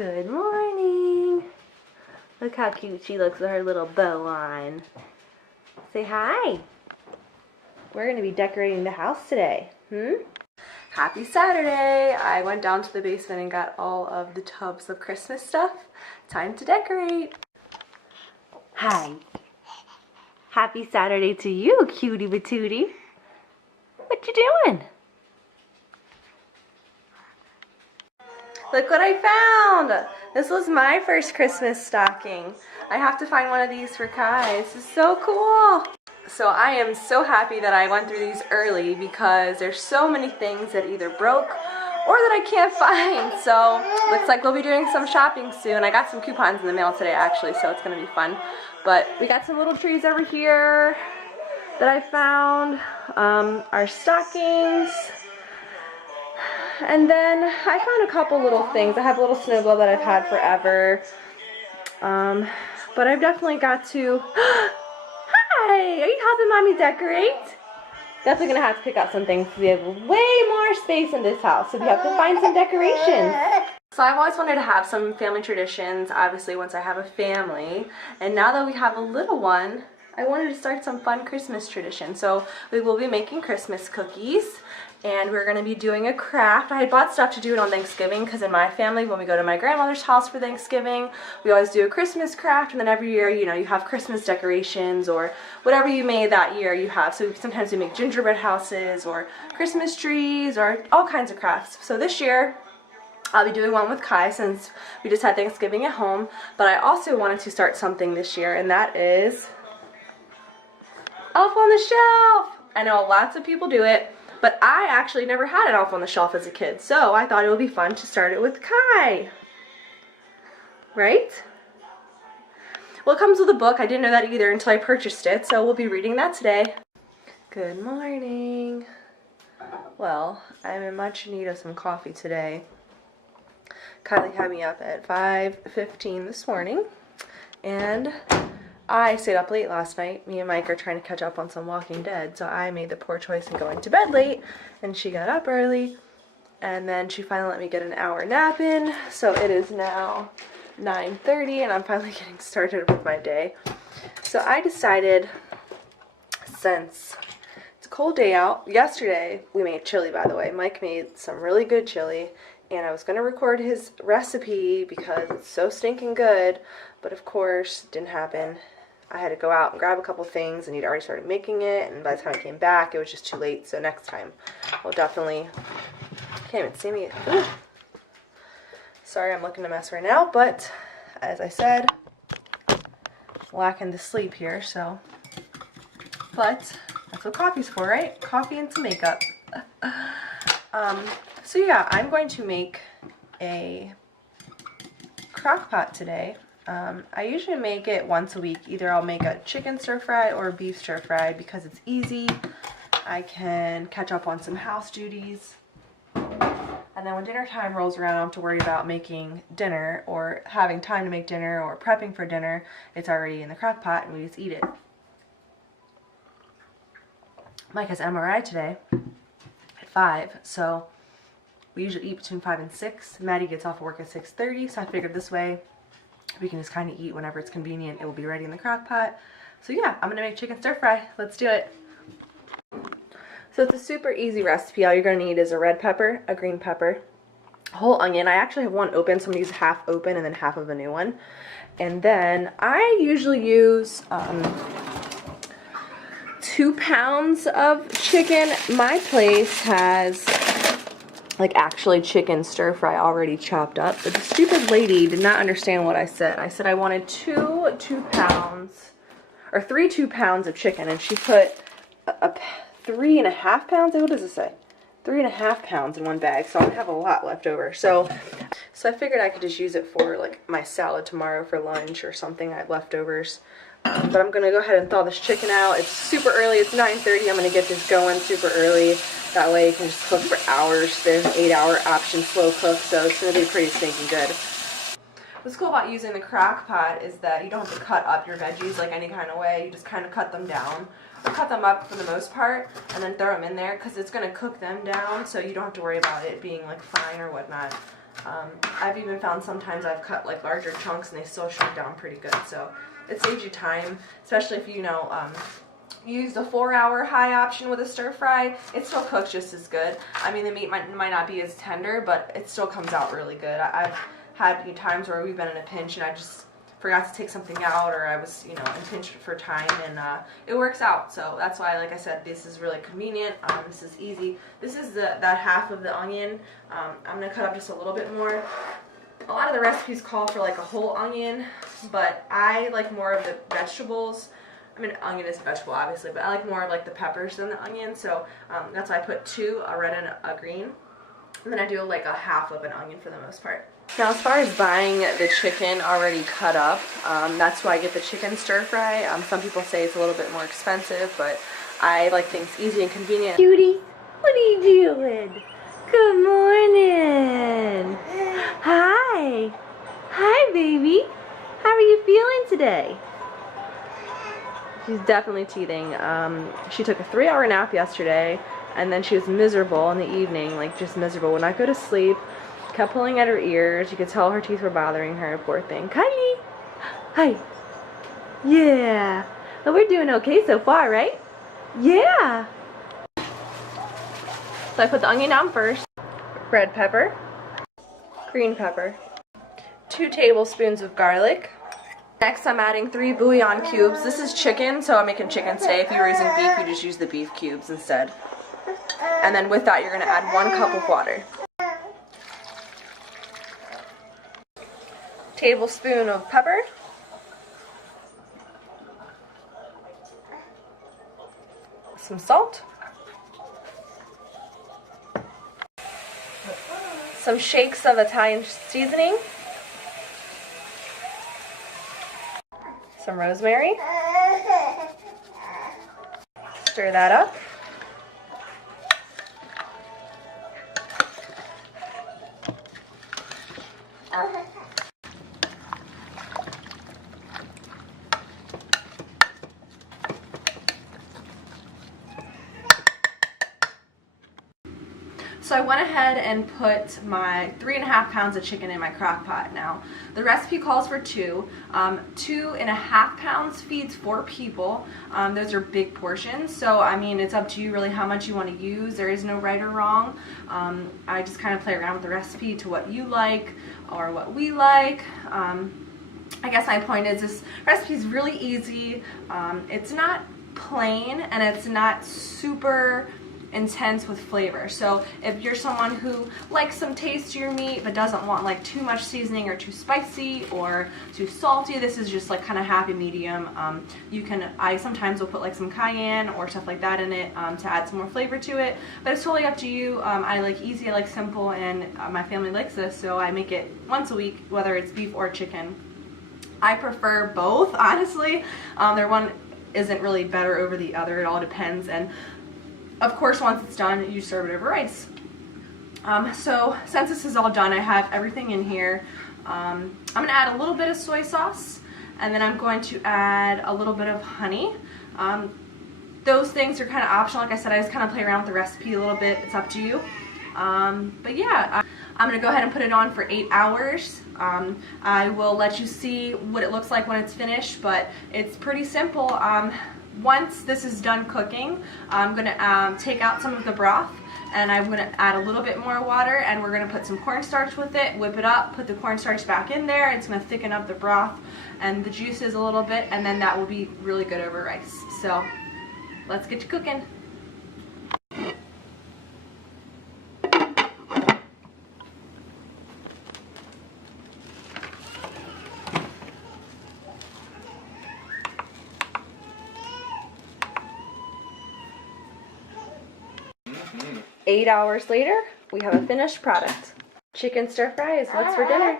Good morning. Look how cute she looks with her little bow on. Say hi. We're going to be decorating the house today. Happy Saturday. I went down to the basement and got all of the tubs of Christmas stuff. Time to decorate. Hi. Happy Saturday to you, cutie patootie. What you doing? Look what I found! This was my first Christmas stocking. I have to find one of these for Kai. This is so cool! So I am so happy that I went through these early because there's so many things that either broke or that I can't find. So looks like we'll be doing some shopping soon. I got some coupons in the mail today actually, so it's gonna be fun. But we got some little trees over here that I found. Our stockings. And then I found a couple little things. I have a little snow globe that I've had forever. But I've definitely got to... Hi! Are you helping Mommy decorate? Definitely going to have to pick out some things. We have way more space in this house, so we have to find some decorations. So I've always wanted to have some family traditions, obviously once I have a family. And now that we have a little one, I wanted to start some fun Christmas tradition. So we will be making Christmas cookies. And we're going to be doing a craft. I had bought stuff to do it on Thanksgiving because in my family, when we go to my grandmother's house for Thanksgiving, we always do a Christmas craft, and then every year, you know, you have Christmas decorations or whatever you made that year you have. So sometimes we make gingerbread houses or Christmas trees or all kinds of crafts. So this year, I'll be doing one with Kai since we just had Thanksgiving at home. But I also wanted to start something this year, and that is Elf on the Shelf. I know lots of people do it. But I actually never had an Elf on the Shelf as a kid, so I thought it would be fun to start it with Kai. Right? Well, it comes with a book. I didn't know that either until I purchased it, so we'll be reading that today. Good morning. Well, I'm in much need of some coffee today. Kylie had me up at 5:15 this morning, and I stayed up late last night. Me and Mike are trying to catch up on some Walking Dead, so I made the poor choice in going to bed late, and she got up early, and then she finally let me get an hour nap in, so it is now 9:30, and I'm finally getting started with my day. So I decided, since it's a cold day out, yesterday we made chili, by the way. Mike made some really good chili, and I was going to record his recipe because it's so stinking good, but of course, it didn't happen. I had to go out and grab a couple things, and he'd already started making it, and by the time I came back, it was just too late, so next time we'll definitely... Can't even see me. Ooh. Sorry, I'm looking a mess right now, but as I said, lacking the sleep here, so... But that's what coffee's for, right? Coffee and some makeup. So yeah, I'm going to make a crock pot today. I usually make it once a week. Either I'll make a chicken stir fry or a beef stir fry because it's easy. I can catch up on some house duties. And then when dinner time rolls around, I don't have to worry about making dinner or having time to make dinner or prepping for dinner. It's already in the crock pot and we just eat it. Mike has MRI today at 5, so we usually eat between 5 and 6. Maddie gets off of work at 6:30, so I figured this way we can just kind of eat whenever it's convenient. It will be ready in the crock pot. So yeah, I'm gonna make chicken stir fry. Let's do it. So it's a super easy recipe. All you're gonna need is a red pepper, a green pepper, a whole onion. I actually have one open, so I'm gonna use half open and then half of a new one. And then I usually use 2 pounds of chicken. My place has like actually chicken stir fry already chopped up, but the stupid lady did not understand what I said. I said I wanted 3 2 pounds of chicken, and she put 3.5 pounds. What does it say? 3.5 pounds in one bag, so I'm gonna have a lot left over. So I figured I could just use it for like my salad tomorrow for lunch or something. I have leftovers. But I'm gonna go ahead and thaw this chicken out. It's super early. It's 9:30. I'm gonna get this going super early. That way you can just cook for hours. There's an 8-hour option slow cook, so it's gonna be pretty stinking good. What's cool about using the crock pot is that you don't have to cut up your veggies like any kind of way. You just kind of cut them down. Or cut them up for the most part and then throw them in there because it's gonna cook them down, so you don't have to worry about it being like fine or whatnot. I've even found sometimes I've cut like larger chunks and they still shrink down pretty good. So it saves you time, especially if you use the 4-hour high option with a stir fry. It still cooks just as good. I mean, the meat might not be as tender, but it still comes out really good. I've had times where we've been in a pinch and I just forgot to take something out, or I was, in pinch for time, and it works out. So that's why, like I said, this is really convenient. This is easy. This is that half of the onion. I'm gonna cut up just a little bit more. A lot of the recipes call for like a whole onion, but I like more of the vegetables. I mean, onion is a vegetable, obviously, but I like more of like the peppers than the onion. So that's why I put 2, a red and a green, and then I do like a half of an onion for the most part. Now, as far as buying the chicken already cut up, that's why I get the chicken stir fry. Some people say it's a little bit more expensive, but I like things easy and convenient. Cutie, what are you doing? Good morning. Hi. Hi, baby. How are you feeling today? She's definitely teething. She took a 3-hour nap yesterday, and then she was miserable in the evening, like just miserable. Would not go to sleep. Kept pulling at her ears. You could tell her teeth were bothering her. Poor thing. Kylie! Hi! Yeah! Well, we're doing okay so far, right? Yeah! So I put the onion down first. Red pepper. Green pepper. 2 tablespoons of garlic. Next, I'm adding 3 bouillon cubes. This is chicken, so I'm making chicken today. If you were using beef, you just use the beef cubes instead. And then with that, you're going to add 1 cup of water. Tablespoon of pepper, some salt, some shakes of Italian seasoning, some rosemary. Stir that up. So I went ahead and put my 3.5 pounds of chicken in my crock pot. Now, the recipe calls for 2. 2.5 pounds feeds 4 people. Those are big portions. So, I mean, it's up to you really how much you want to use. There is no right or wrong. I just kind of play around with the recipe to what you like or what we like. I guess my point is this recipe is really easy. It's not plain and it's not super intense with flavor. So if you're someone who likes some taste to your meat but doesn't want like too much seasoning or too spicy or too salty, this is just like kind of happy medium. I sometimes will put like some cayenne or stuff like that in it to add some more flavor to it, but it's totally up to you. I like easy, I like simple, and my family likes this, so I make it once a week, whether it's beef or chicken. I prefer both, honestly. One isn't really better over the other. It all depends. And of course, once it's done, you serve it over rice. So since this is all done, I have everything in here. I'm going to add a little bit of soy sauce, and then I'm going to add a little bit of honey. Those things are kind of optional. Like I said, I just kind of play around with the recipe a little bit. It's up to you. But yeah, I'm going to go ahead and put it on for 8 hours. I will let you see what it looks like when it's finished, but it's pretty simple. Once this is done cooking, I'm going to take out some of the broth, and I'm going to add a little bit more water, and we're going to put some cornstarch with it, whip it up, put the cornstarch back in there. It's going to thicken up the broth and the juices a little bit, and then that will be really good over rice. So let's get to cooking. Mm-hmm. 8 hours later, we have a finished product. Chicken stir fry is what's for dinner.